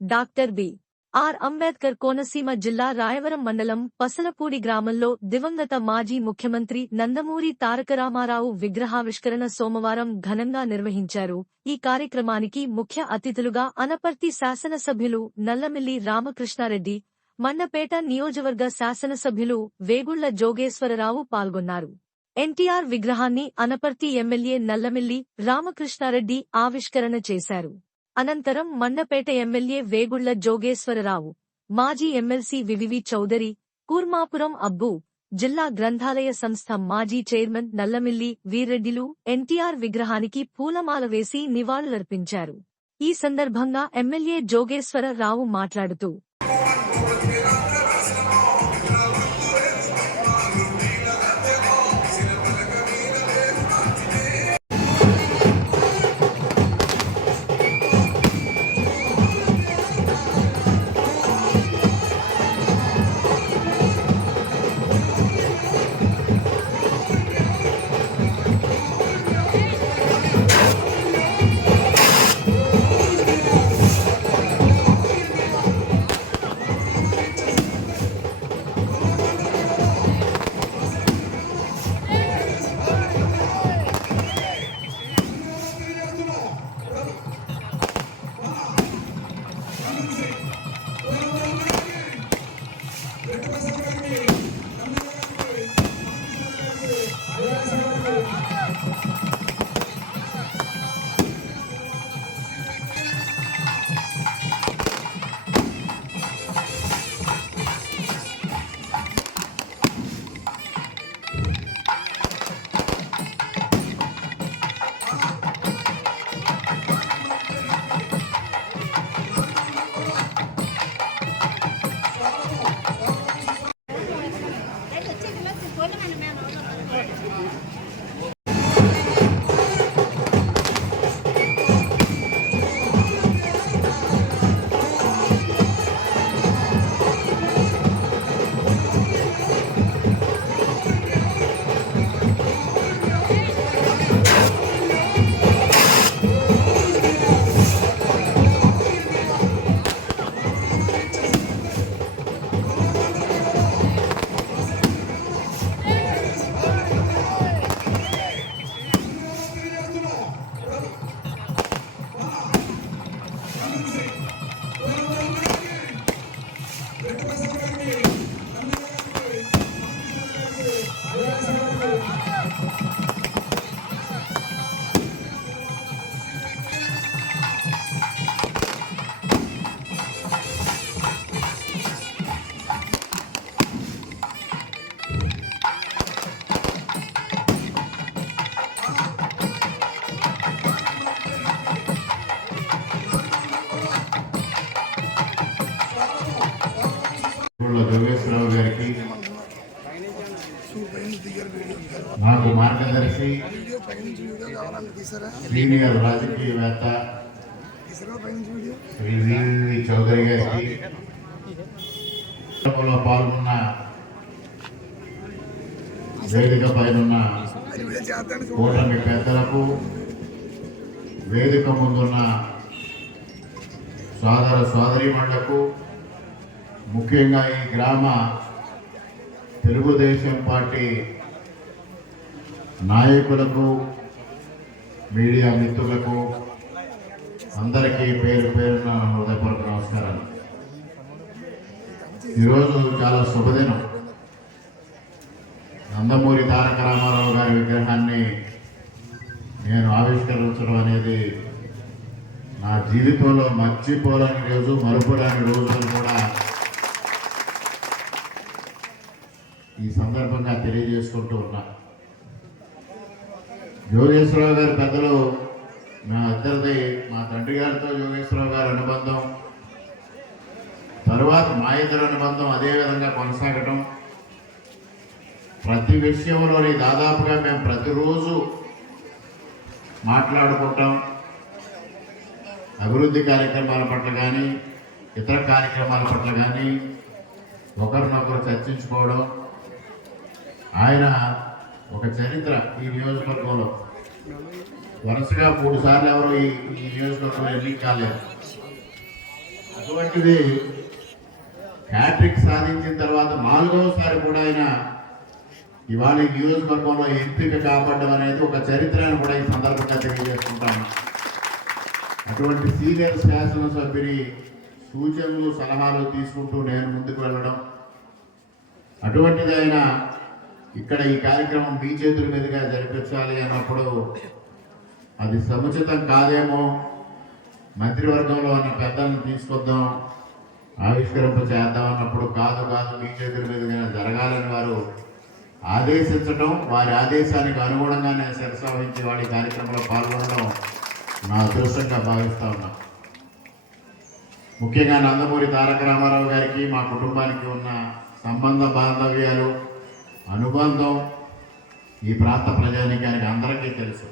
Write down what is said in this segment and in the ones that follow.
Doctor B. R. Ambedkar Konaseema జిల్లా రాయవరం మండలం పసలపూడి గ్రామంలో దివంగత మాజీ ముఖ్యమంత్రి నందమూరి తారక రామారావు విగ్రహావిష్కరణ సోమవారం ఘనంగా నిర్వహించారు. ఈ కార్యక్రమానికి ముఖ్య అతిథులుగా అనపర్తి శాసనసభ్యులు నల్లమిల్లి రామకృష్ణారెడ్డి మండపేట నియోజకవర్గ శాసనసభ్యులు వేగుళ్ళ జోగేశ్వరరావు పాల్గొన్నారు. ఎన్టీఆర్ విగ్రహాన్ని అనపర్తి ఎమ్మెల్యే నల్లమిల్లి రామకృష్ణారెడ్డి ఆవిష్కరణ చేశారు. అనంతరం మన్నపేట ఎమ్మెల్యే వేగుళ్ళ జోగేశ్వరరావు మాజీ ఎమ్మెల్సీ వివివి చౌదరి కూర్మాపురం అబ్బు జిల్లా గ్రంథాలయ సంస్థ మాజీ చైర్మన్ నల్లమిల్లి వీరెడ్డిలు ఎన్టీఆర్ విగ్రహానికి పూలమాల వేసి నివాళులర్పించారు. ఈ సందర్భంగా ఎమ్మెల్యే జోగేశ్వరరావు మాట్లాడుతూ నాకు మార్గదర్శి సీనియర్ రాజకీయవేత్త శ్రీ వివి చౌదరి గారికి పాల్గొన్న వేదిక పైన కూటమి పెద్దలకు వేదిక ముందున్న సోదర సోదరీమణులకు ముఖ్యంగా ఈ గ్రామ తెలుగుదేశం పార్టీ నాయకులకు మీడియా మిత్రులకు అందరికీ పేరు పేరున హృదయపూర్వక నమస్కారాలు. ఈరోజు చాలా శుభదినం. నందమూరి తారక రామారావు గారి విగ్రహాన్ని నేను ఆవిష్కరించడం అనేది నా జీవితంలో మర్చిపోలేని రోజు మరుపులేని రోజులు కూడా ఈ సందర్భంగా తెలియజేసుకుంటూ ఉన్నా. యోగేశ్వరరావు గారి పెద్దలు మా ఇద్దరిది మా తండ్రి గారితో యోగేశ్వరరావు గారి అనుబంధం తరువాత మా ఇద్దరు అనుబంధం అదే విధంగా కొనసాగటం. ప్రతి విషయంలోని దాదాపుగా మేము ప్రతిరోజు మాట్లాడుకుంటాం. అభివృద్ధి కార్యక్రమాల పట్ల కానీ ఇతర కార్యక్రమాల పట్ల కానీ ఒకరినొకరు చర్చించుకోవడం. ఆయన ఒక చరిత్ర ఈ నియోజకవర్గంలో. వరుసగా మూడు సార్లు ఎవరు ఈ ఈ నియోజకవర్గంలో ఎన్నిక కాలేదు. అటువంటిది హ్యాట్రిక్ సాధించిన తర్వాత నాలుగవసారి కూడా ఆయన ఇవాళ ఈ నియోజకవర్గంలో ఎంపిక కాపాడడం అనేది ఒక చరిత్రను కూడా ఈ సందర్భంగా తెలియజేసుకుంటాను అటువంటి సీనియర్ శాసనసభ్యుని సూచనలు సలహాలు తీసుకుంటూ నేను ముందుకు వెళ్ళడం అటువంటిది ఆయన ఇక్కడ ఈ కార్యక్రమం మీ చేతుల మీదుగా జరిపించాలి అన్నప్పుడు అది సముచితం కాదేమో. మంత్రివర్గంలో ఉన్న పెద్దలను తీసుకొద్దాం ఆవిష్కరింప చేద్దాం అన్నప్పుడు కాదు కాదు మీ చేతుల మీదుగా జరగాలని వారు ఆదేశించడం వారి ఆదేశానికి అనుగుణంగా నేను శిరసావహించి వాడి కార్యక్రమంలో పాల్గొనడం నా అదృష్టంగా భావిస్తా ఉన్నా. ముఖ్యంగా నందమూరి తారక రామారావు గారికి మా కుటుంబానికి ఉన్న సంబంధ బాంధవ్యాలు అనుబంధం ఈ ప్రాంత ప్రజానికానికి అందరికీ తెలుసు.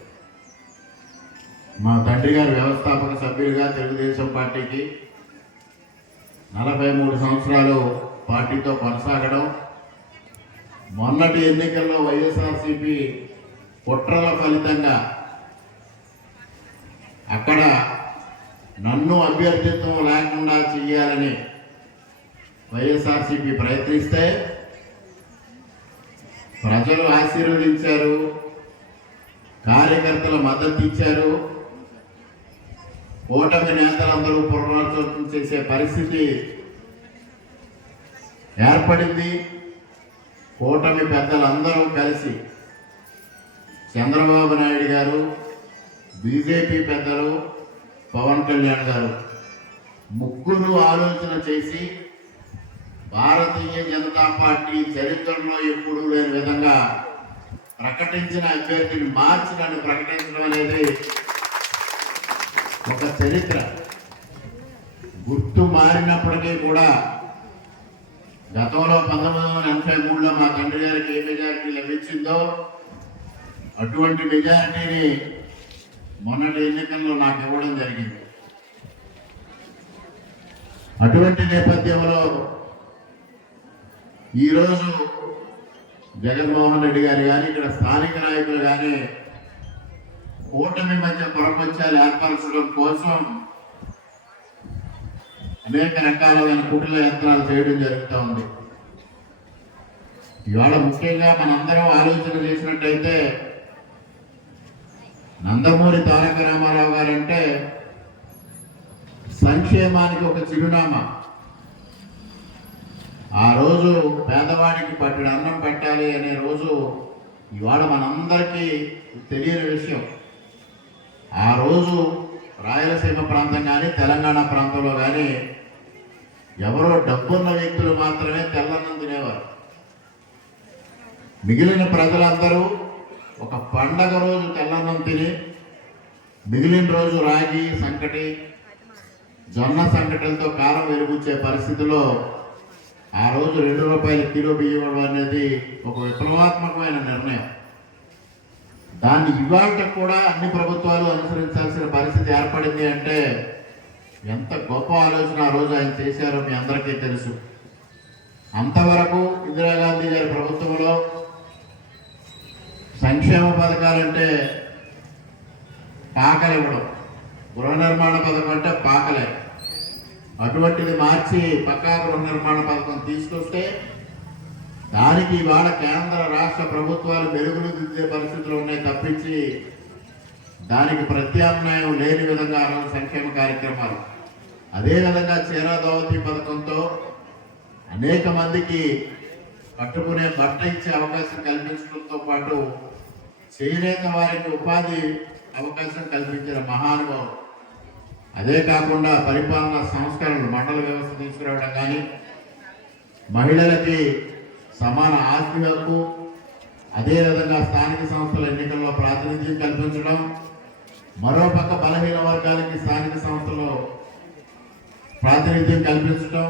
మా తండ్రి గారు వ్యవస్థాపక సభ్యులుగా తెలుగుదేశం పార్టీకి నలభై మూడు సంవత్సరాలు పార్టీతో కొనసాగడం మొన్నటి ఎన్నికల్లో వైఎస్ఆర్సీపీ కుట్రల ఫలితంగా అక్కడ నన్ను అభ్యర్థిత్వం లేకుండా చెయ్యాలని వైఎస్ఆర్సీపీ ప్రయత్నిస్తే ప్రజలు ఆశీర్వదించారు. కార్యకర్తలు మద్దతు ఇచ్చారు. ఓటమి నేతలందరూ పునరాలోచన చేసే పరిస్థితి ఏర్పడింది. కూటమి పెద్దలందరూ కలిసి చంద్రబాబు నాయుడు గారు బీజేపీ పెద్దలు పవన్ కళ్యాణ్ గారు ముగ్గురు ఆలోచన చేసి భారతీయ జనతా పార్టీ చరిత్రలో ఎప్పుడూ లేని విధంగా ప్రకటించిన అభ్యర్థిని మార్చి నన్ను ప్రకటించడం అనేది ఒక చరిత్ర. గుర్తు మారినప్పటికీ కూడా గతంలో పంతొమ్మిది వందల ఎనభై మూడులో మా తండ్రి గారికి ఏ మెజారిటీ లభించిందో అటువంటి మెజారిటీని మొన్నటి ఎన్నికల్లో నాకు ఇవ్వడం జరిగింది. అటువంటి నేపథ్యంలో ఈరోజు జగన్మోహన్ రెడ్డి గారు కానీ ఇక్కడ స్థానిక నాయకులు కానీ కూటమి మధ్య ప్రపంచాలు ఏర్పరచడం కోసం అనేక రకాలైన కుటుంబ యంత్రాలు చేయడం జరుగుతూ ఉంది. ఇవాళ ముఖ్యంగా మనందరం ఆలోచన చేసినట్టయితే నందమూరి తారక రామారావు గారంటే సంక్షేమానికి ఒక చిరునామా. ఆ రోజు పేదవాడికి పట్టిన అన్నం పెట్టాలి అనే రోజు ఇవాళ మనందరికీ తెలియని విషయం. ఆ రోజు రాయలసీమ ప్రాంతం కానీ తెలంగాణ ప్రాంతంలో కానీ ఎవరో డబ్బున్న వ్యక్తులు మాత్రమే తెల్లన్నం తినేవారు. మిగిలిన ప్రజలందరూ ఒక పండగ రోజు తెల్లన్నం తిని మిగిలిన రోజు రాగి సంకటి జొన్న సంకటలతో కారం వెలుగుచ్చే పరిస్థితిలో ఆ రోజు రెండు రూపాయల కిలో బియ్యం ఇవ్వడం అనేది ఒక విప్లవాత్మకమైన నిర్ణయం. దాన్ని ఇవాళ కూడా అన్ని ప్రభుత్వాలు అనుసరించాల్సిన పరిస్థితి ఏర్పడింది అంటే ఎంత గొప్ప ఆలోచన ఆ రోజు ఆయన చేశారో మీ అందరికీ తెలుసు. అంతవరకు ఇందిరాగాంధీ గారి ప్రభుత్వంలో సంక్షేమ పథకాలంటే పాకలు ఇవ్వడం గృహ నిర్మాణ పథకం అంటే పాకలే. అటువంటిది మార్చి పక్కా గృహ నిర్మాణ పథకం తీసుకొస్తే దానికి ఇవాళ కేంద్ర రాష్ట్ర ప్రభుత్వాలు మెరుగులు దిద్దే పరిస్థితులు ఉన్నాయి తప్పించి దానికి ప్రత్యామ్నాయం లేని విధంగా అనంత సంక్షేమ కార్యక్రమాలు. అదేవిధంగా చీరాదోవతి పథకంతో అనేక మందికి కట్టుకునే బట్ట ఇచ్చే అవకాశం కల్పించడంతో పాటు చేనేత వారికి ఉపాధి అవకాశం కల్పించిన మహానుభావుడు అదే కాకుండా పరిపాలన సంస్కరణలు మండల వ్యవస్థ తీసుకురావడం కానీ మహిళలకి సమాన ఆస్తి హక్కు అదేవిధంగా స్థానిక సంస్థల ఎన్నికల్లో ప్రాతినిధ్యం కల్పించడం మరోపక్క బలహీన వర్గాలకి స్థానిక సంస్థలో ప్రాతినిధ్యం కల్పించడం